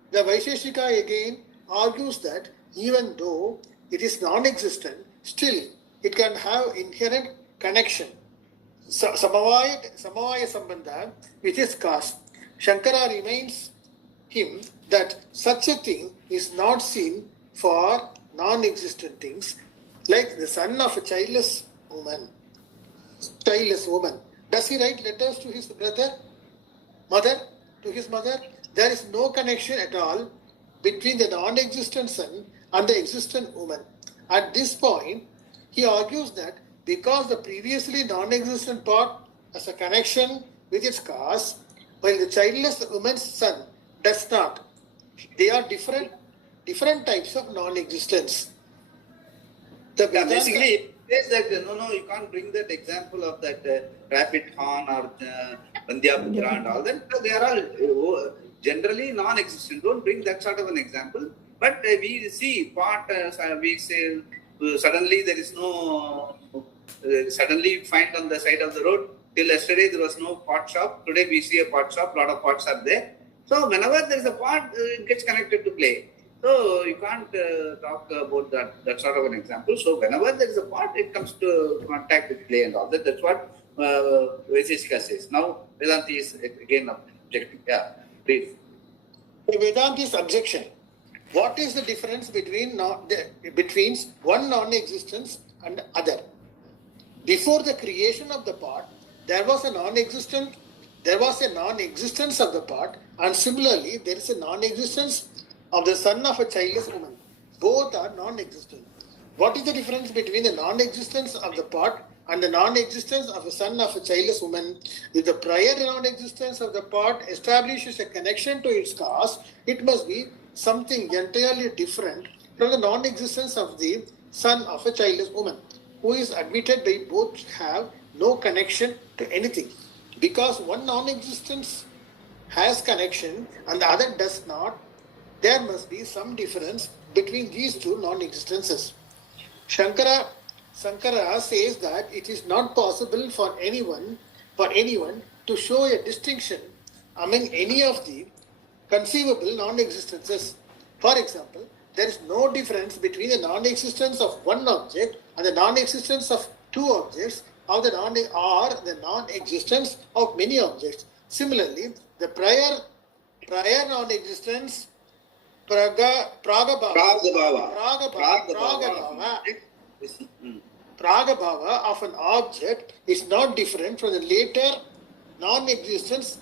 the Vaisheshika again argues that even though it is non-existent, still it can have inherent connection. Samavaya Sambandha with its cause. Shankara reminds him that such a thing is not seen for non-existent things, like the son of a childless woman. Does he write letters to his mother? There is no connection at all between the non-existent son and the existent woman. At this point, he argues that because the previously non-existent part has a connection with its cause, while the childless woman's son does not. They are different types of non-existence. Basically, it says that no, you can't bring that example of that rabbit horn or Vandhyaputra and all that. They are all generally non-existent. Don't bring that sort of an example. But we see pot, we say suddenly there is no, suddenly find on the side of the road. Till yesterday there was no pot shop. Today we see a pot shop, lot of pots are there. So whenever there is a pot, it gets connected to clay. So you can't talk about that sort of an example. So whenever there is a pot, it comes to contact with clay and all that. That's what Vaiseshika says. Now Vedanta is again objecting. Yeah, please. Vedanti's objection. What is the difference between one non-existence and other? Before the creation of the pot, there was a non-existence of the pot, and similarly there is a non-existence of the son of a childless woman. Both are non-existent. What is the difference between the non-existence of the pot and the non-existence of a son of a childless woman? If the prior non-existence of the pot establishes a connection to its cause, it must be something entirely different from the non-existence of the son of a childless woman, who is admitted by both have no connection to anything. Because one non-existence has connection and the other does not, there must be some difference between these two non-existences. Shankara says that it is not possible for anyone to show a distinction among any of the conceivable non-existences. For example, there is no difference between the non-existence of one object and the non-existence of two objects, or the non-existence of many objects. Similarly, the prior non-existence, Pragabhava of an object is not different from the later non-existence.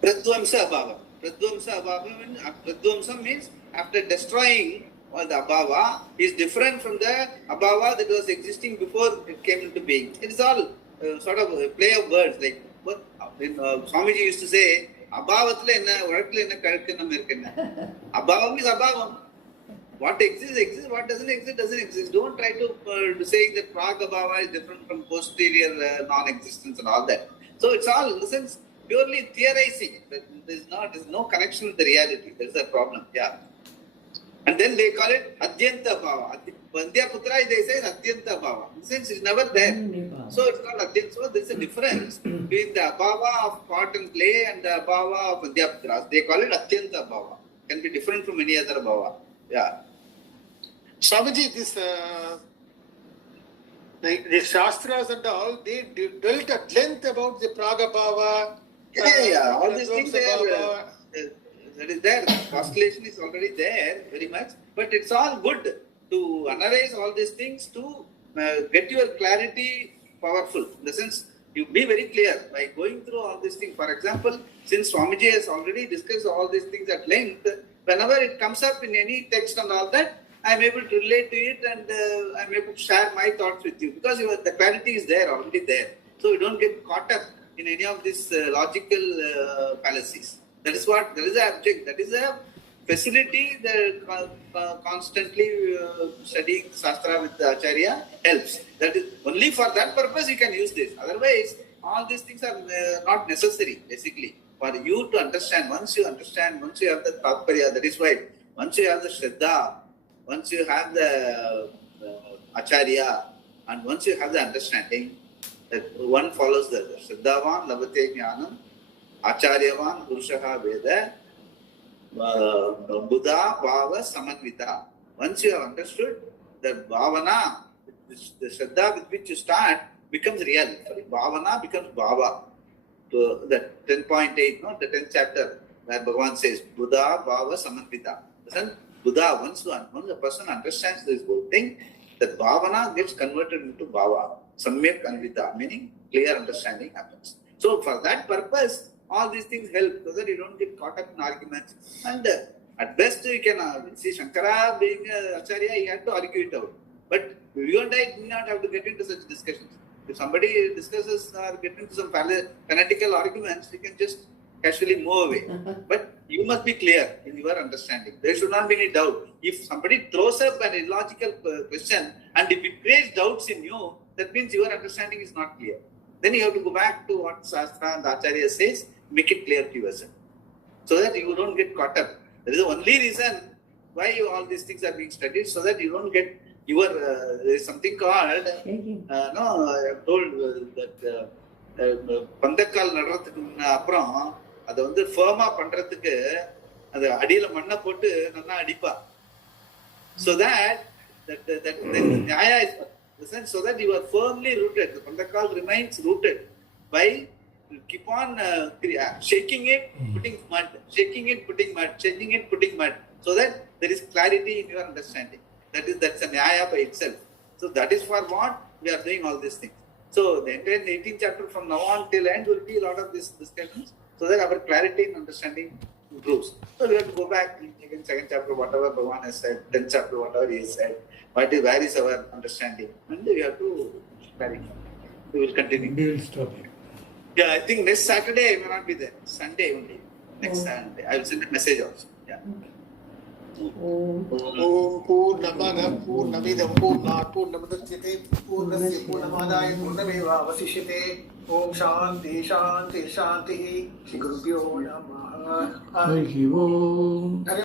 Pradvamsa abhava. Pradvamsa means after destroying the abhava is different from the abhava that was existing before it came into being. It is all sort of a play of words. Like Swamiji used to say, abhavathla enna, urakla enna, kalkanam irkenna. Abhavam is abhavam. What exists, exists. What doesn't exist, doesn't exist. Don't try to say that pragabhava is different from posterior non-existence and all that. So it's all, in the sense, purely theorizing. There's no connection with the reality. There's a problem. Yeah. And then they call it Adyanta Bhava. Vandhyaputra, they say Adyanta Bhava. In the sense, it's never there. So it's called Adyanta. So there's a difference between the Abhava of pot and clay and the Abhava of Vandhyaputras. They call it Adyanta Bhava. Can be different from any other Bhava. Yeah. Swamiji, the Shastras and all, they dwelt at length about the Pragabhava. Yeah. All these things that is there. Oscillation is already there very much. But it's all good to analyze all these things to get your clarity powerful. In the sense, you be very clear by going through all these things. For example, since Swamiji has already discussed all these things at length, whenever it comes up in any text and all that, I am able to relate to it and I am able to share my thoughts with you because the clarity is there, already there. So you don't get caught up in any of these logical fallacies. That is what, that is the object, that is a facility that constantly studying Shastra with the Acharya helps. That is only for that purpose you can use this. Otherwise, all these things are not necessary, basically. For you to understand, once you have the Tatparya, that is why, once you have the Shraddha, once you have the Acharya, and once you have the understanding, that one follows the other. Shraddhavan labate jnanam, Acharyavan purushaha veda, Buddha bhava samanvita. Once you have understood, the bhavana, the Shraddha with which you start, becomes real. Bhavana becomes bhava. So that 10.8, no, the 10th chapter, where Bhagavan says, Buddha bhava samanvita. Buddha, once a person understands this whole thing, that bhavana gets converted into bhava, samyak anvita, meaning clear understanding happens. So for that purpose, all these things help so that you don't get caught up in arguments. And at best, you can see Shankara being Acharya, he had to argue it out. But you and I do not have to get into such discussions. If somebody discusses or get into some fanatical arguments, you can just casually move away. But you must be clear in your understanding. There should not be any doubt. If somebody throws up an illogical question and if it creates doubts in you, that means your understanding is not clear. Then you have to go back to what Shastra and Acharya says, make it clear to yourself, so that you don't get caught up. That is the only reason why all these things are being studied, so that you don't get your, there is something called, I have told that பந்தக்கால் நடுறதுக்கு அப்புறம் அதை வந்து ஃபர்மா பண்றதுக்கு அது அடியில மண்ணை போட்டு நல்லா அடிப்பா. So that nyaya is so that you are firmly rooted. The pandakal remains rooted by keep on shaking it, putting mud, shaking it, putting mud, changing it, putting mud, so that there is clarity in your understanding. That's a nyaya by itself. So that is for what we are doing all these things. So the entire 18th chapter from now on till end will be a lot of these discussions, so that our clarity and understanding improves. So we have to go back in second chapter, whatever Bhagavan has said, 10th chapter, whatever he has said, where is our understanding, and we have to clarify. We will continue. We will stop here. Yeah, I think next Saturday I may not be there. Sunday only. Next Sunday. I will send a message also. Yeah. Om Purnamada Purnamidam Purnat Purnamudachyate Purnasya Purnamadaya Purnameva Vasishyate. Om Shanti Shanti Shanti. Shri Gurubhyo Namaha. Harihi Om.